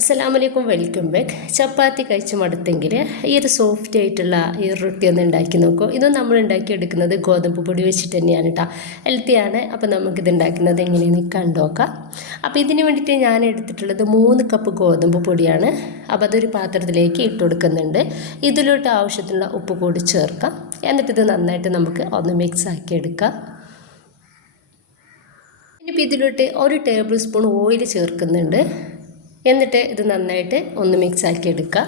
അസ്സലാമു അലൈക്കും welcome back. ചപ്പാത്തി കഴിച്ച് മടുത്തെങ്കിൽ ഈ ഒരു സോഫ്റ്റ് ആയിട്ടുള്ള ഈ റൊട്ടി ഒന്ന് ഉണ്ടാക്കി നോക്കൂ. ഇത് നമ്മൾ ഉണ്ടാക്കിയെടുക്കുന്നത് ഗോതമ്പ് പൊടി വെച്ചിട്ട് തന്നെയാണ് കേട്ടോ ഹെൽത്തിയാണ് അപ്പോൾ നമുക്കിത് ഉണ്ടാക്കുന്നത് എങ്ങനെയെന്ന് കണ്ടോക്കാം അപ്പോൾ ഇതിന് വേണ്ടിയിട്ട് ഞാൻ എടുത്തിട്ടുള്ളത് മൂന്ന് കപ്പ് ഗോതമ്പ് പൊടിയാണ്. അപ്പോൾ അതൊരു പാത്രത്തിലേക്ക് ഇട്ട് കൊടുക്കുന്നുണ്ട്. ഇതിലോട്ട് ആവശ്യത്തിനുള്ള ഉപ്പ് കൂടി ചേർക്കാം. എന്നിട്ടിത് നന്നായിട്ട് നമുക്ക് ഒന്ന് മിക്സ് ആക്കി എടുക്കാം. ഇനിയിപ്പോൾ ഇതിലോട്ട് ഒരു ടേബിൾ സ്പൂൺ ഓയിൽ ചേർക്കുന്നുണ്ട്. എന്നിട്ട് ഇത് നന്നായിട്ട് ഒന്ന് മിക്സ് ആക്കി എടുക്കുക.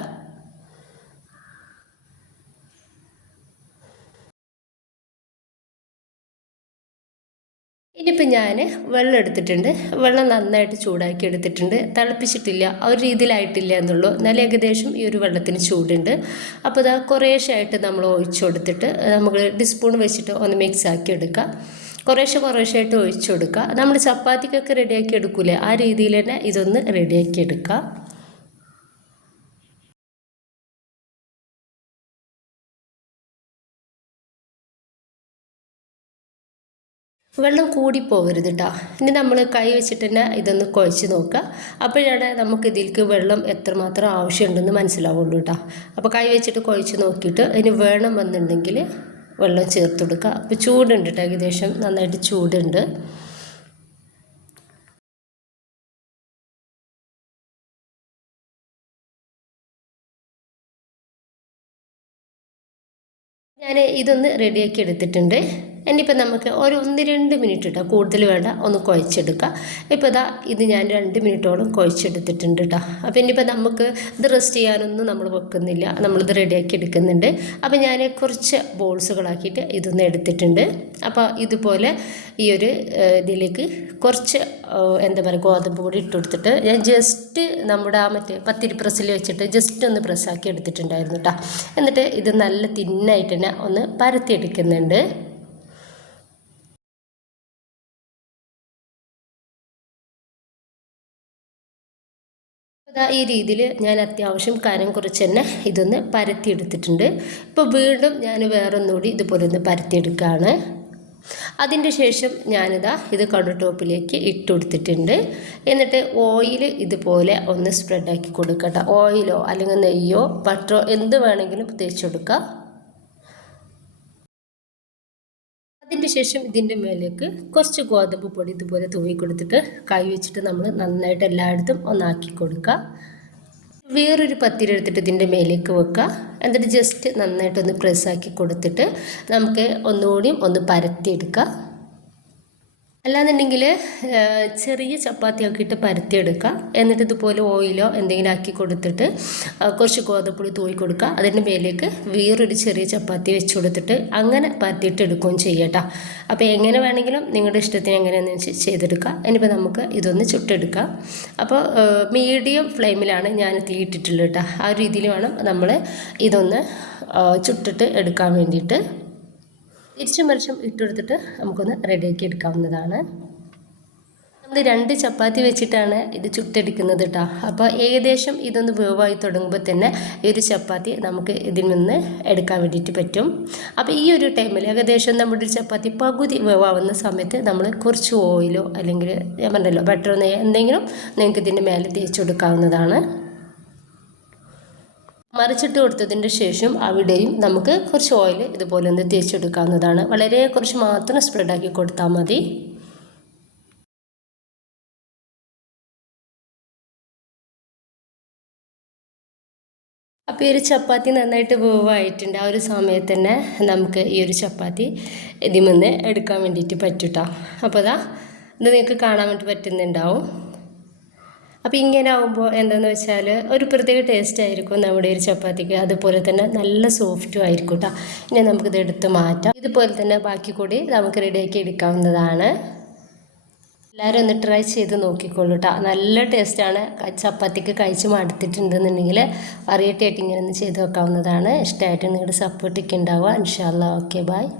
ഇനിയിപ്പോൾ ഞാൻ വെള്ളം എടുത്തിട്ടുണ്ട്. വെള്ളം നന്നായിട്ട് ചൂടാക്കി എടുത്തിട്ടുണ്ട്. തിളപ്പിച്ചിട്ടില്ല ആ ഒരു രീതിയിലായിട്ടില്ല എന്നുള്ളൂ. എന്നാൽ ഏകദേശം ഈ ഒരു വെള്ളത്തിന് ചൂടുണ്ട്. അപ്പോൾ ഇതാ കുറേശ്ശായിട്ട് നമ്മൾ ഒഴിച്ചു കൊടുത്തിട്ട് നമുക്ക് ഡിസ്പൂൺ വെച്ചിട്ട് ഒന്ന് മിക്സ് ആക്കി എടുക്കുക കുറേശ്ശെ കുറേശ്ശായിട്ട് ഒഴിച്ചു കൊടുക്കുക. നമ്മൾ ചപ്പാത്തിക്കൊക്കെ റെഡിയാക്കി എടുക്കൂലേ? ആ രീതിയിൽ തന്നെ ഇതൊന്ന് റെഡിയാക്കി എടുക്കുക. വെള്ളം കൂടിപ്പോകരുത് കേട്ടോ ഇനി നമ്മൾ കൈ വെച്ചിട്ട് തന്നെ ഇതൊന്ന് കുഴച്ച് നോക്കുക. അപ്പോഴാണ് നമുക്ക് ഇതിലേക്ക് വെള്ളം എത്രമാത്രം ആവശ്യമുണ്ടെന്ന് മനസ്സിലാവുള്ളൂ കേട്ടോ അപ്പോൾ കൈ വെച്ചിട്ട് കുഴച്ച് നോക്കിയിട്ട് ഇനി വേണം വന്നിട്ടുണ്ടെങ്കിൽ വെള്ളം ചേർത്ത് കൊടുക്കുക. അപ്പോൾ ചൂടുണ്ട് കേട്ടോ ഏകദേശം നന്നായിട്ട് ചൂടുണ്ട്. ഞാൻ ഇതൊന്ന് റെഡിയാക്കി എടുത്തിട്ടുണ്ട്. ഇനിയിപ്പോൾ നമുക്ക് ഒരു ഒന്ന് രണ്ട് മിനിറ്റ് ഇട്ടാൽ കൂടുതൽ വേണ്ട. ഒന്ന് കുഴച്ചെടുക്കുക ഇപ്പോൾ ഇതാ ഇത് ഞാൻ രണ്ട് മിനിറ്റോളം കുഴച്ചെടുത്തിട്ടുണ്ട് കേട്ടോ അപ്പോൾ ഇനിയിപ്പോൾ നമുക്ക് ഇത് റെസ്റ്റ് ചെയ്യാനൊന്നും നമ്മൾ വെക്കുന്നില്ല. നമ്മളിത് റെഡിയാക്കി എടുക്കുന്നുണ്ട്. അപ്പോൾ ഞാൻ കുറച്ച് ബോൾസുകളാക്കിയിട്ട് ഇതൊന്ന് എടുത്തിട്ടുണ്ട്. അപ്പോൾ ഇതുപോലെ ഈ ഒരു ഇതിലേക്ക് കുറച്ച് എന്താ പറയുക ഗോതമ്പ് പൊടി ഇട്ട് കൊടുത്തിട്ട് ഞാൻ ജസ്റ്റ് നമ്മുടെ ആ മറ്റേ പത്തിരി പ്രസ്സിൽ വെച്ചിട്ട് ജസ്റ്റ് ഒന്ന് പ്രസ്സാക്കി എടുത്തിട്ടുണ്ടായിരുന്നു കേട്ടോ എന്നിട്ട് ഇത് നല്ല തിന്നായിട്ട് തന്നെ ഒന്ന് പരത്തിയെടുക്കുന്നുണ്ട്. ഈ രീതിയിൽ ഞാൻ അത്യാവശ്യം കനം കുറച്ച് തന്നെ ഇതൊന്ന് പരത്തിയെടുത്തിട്ടുണ്ട്. ഇപ്പോൾ വീണ്ടും ഞാൻ വേറൊന്നുകൂടി ഇതുപോലെ ഒന്ന് പരത്തിയെടുക്കുകയാണ് അതിന്റെ ശേഷം ഞാനിതാ ഇത് കൗണ്ടർ ടോപ്പിലേക്ക് ഇട്ട് കൊടുത്തിട്ടുണ്ട്. എന്നിട്ട് ഓയിൽ ഇതുപോലെ ഒന്ന് സ്പ്രെഡാക്കി കൊടുക്കട്ടെ. ഓയിലോ അല്ലെങ്കിൽ നെയ്യോ ബട്ടറോ എന്ത് വേണമെങ്കിലും തേച്ച് കൊടുക്കുക ശേഷം ഇതിന്റെ മേലേക്ക് കുറച്ച് ഗോതമ്പ് പൊടി ഇതുപോലെ തൂവി കൊടുത്തിട്ട് കൈ വെച്ചിട്ട് നമ്മൾ നന്നായിട്ട് എല്ലായിടത്തും ഒന്നാക്കി കൊടുക്കുക. വേറൊരു പത്തിരി എടുത്തിട്ട് ഇതിന്റെ മേലേക്ക് വെക്കുക. എന്നിട്ട് ജസ്റ്റ് നന്നായിട്ടൊന്ന് പ്രസ്സാക്കി കൊടുത്തിട്ട് നമുക്ക് ഒന്നുകൂടിയും ഒന്ന് പരത്തിയെടുക്കുക അല്ലാന്നുണ്ടെങ്കിൽ ചെറിയ ചപ്പാത്തി ആക്കിയിട്ട് പരത്തിയെടുക്കുക എന്നിട്ട് ഇതുപോലെ ഓയിലോ എന്തെങ്കിലും ആക്കി കൊടുത്തിട്ട് കുറച്ച് ഗോതമ്പുളി തൂയി കൊടുക്കുക അതിന്റെ മേലേക്ക് വേറൊരു ചെറിയ ചപ്പാത്തി വെച്ച് കൊടുത്തിട്ട് അങ്ങനെ പരത്തിയിട്ട് എടുക്കുകയും ചെയ്യട്ടോ അപ്പോൾ എങ്ങനെ വേണമെങ്കിലും നിങ്ങളുടെ ഇഷ്ടത്തിന് എങ്ങനെയാണെന്ന് വെച്ച് ചെയ്തെടുക്കുക ഇനിയിപ്പോൾ നമുക്ക് ഇതൊന്ന് ചുട്ടെടുക്കാം. അപ്പോൾ മീഡിയം ഫ്ലെയിമിലാണ് ഞാൻ തീയിട്ടിട്ടുള്ളത് കേട്ടോ ആ രീതിയിൽ വേണം നമ്മൾ ഇതൊന്ന് ചുട്ടിട്ട് എടുക്കാൻ വേണ്ടിയിട്ട്. തിരിച്ചും മറിച്ചും ഇട്ടെടുത്തിട്ട് നമുക്കൊന്ന് റെഡിയാക്കി എടുക്കാവുന്നതാണ്. നമ്മൾ രണ്ട് ചപ്പാത്തി വെച്ചിട്ടാണ് ഇത് ചുട്ടെടുക്കുന്നത് കേട്ടോ അപ്പോൾ ഏകദേശം ഇതൊന്ന് വേവായി തുടങ്ങുമ്പോൾ തന്നെ ഈ ഒരു ചപ്പാത്തി നമുക്ക് ഇതിൽ നിന്ന് എടുക്കാൻ വേണ്ടിയിട്ട് പറ്റും. അപ്പോൾ ഈ ഒരു ടൈമിൽ ഏകദേശം നമ്മുടെ ഒരു ചപ്പാത്തി പകുതി വേവാവുന്ന സമയത്ത് നമ്മൾ കുറച്ച് ഓയിലോ അല്ലെങ്കിൽ ഞാൻ പറഞ്ഞല്ലോ ബട്ടറോ എന്തെങ്കിലും നിങ്ങൾക്ക് ഇതിന്റെ മേലെ തേച്ച് കൊടുക്കാവുന്നതാണ്. മറിച്ചിട്ട് കൊടുത്തതിന്റെ ശേഷം അവിടെയും നമുക്ക് കുറച്ച് ഓയിൽ ഇതുപോലെ ഒന്ന് തേച്ചെടുക്കാവുന്നതാണ്. വളരെ കുറച്ച് മാത്രം സ്പ്രെഡാക്കി കൊടുത്താൽ മതി. അപ്പോൾ ഈ ഒരു ചപ്പാത്തി നന്നായിട്ട് വേവായിട്ടുണ്ട്. ആ ഒരു സമയത്ത് തന്നെ നമുക്ക് ഈ ഒരു ചപ്പാത്തി ഇതിൽ നിന്ന് എടുക്കാൻ വേണ്ടിയിട്ട് പറ്റൂട്ടോ അപ്പോൾ അതാ ഇത് നിങ്ങൾക്ക് കാണാൻ വേണ്ടി പറ്റുന്നുണ്ടാവും. അപ്പോൾ ഇങ്ങനെ ആകുമ്പോൾ എന്താണെന്ന് വെച്ചാൽ ഒരു പ്രത്യേക ടേസ്റ്റ് ആയിരിക്കും നമ്മുടെ ഒരു ചപ്പാത്തിക്ക്. അതുപോലെ തന്നെ നല്ല സോഫ്റ്റും ആയിരിക്കും കേട്ടോ ഇനി നമുക്കിത് എടുത്ത് മാറ്റാം. ഇതുപോലെ തന്നെ ബാക്കി കൂടി നമുക്ക് റെഡിയാക്കി എടുക്കാവുന്നതാണ്. എല്ലാവരും ഒന്ന് ട്രൈ ചെയ്ത് നോക്കിക്കോളൂ കേട്ടോ നല്ല ടേസ്റ്റാണ് ചപ്പാത്തിക്ക് കഴിച്ച് മടുത്തിട്ടുണ്ടെന്നുണ്ടെങ്കിൽ അറിയട്ടായിട്ട് ഇങ്ങനെ ഒന്ന് ചെയ്ത് വെക്കാവുന്നതാണ്. ഇഷ്ടമായിട്ട് നിങ്ങളുടെ സപ്പോർട്ടൊക്കെ ഉണ്ടാവുക. ഇൻഷാല്ല ഓക്കെ ബായ്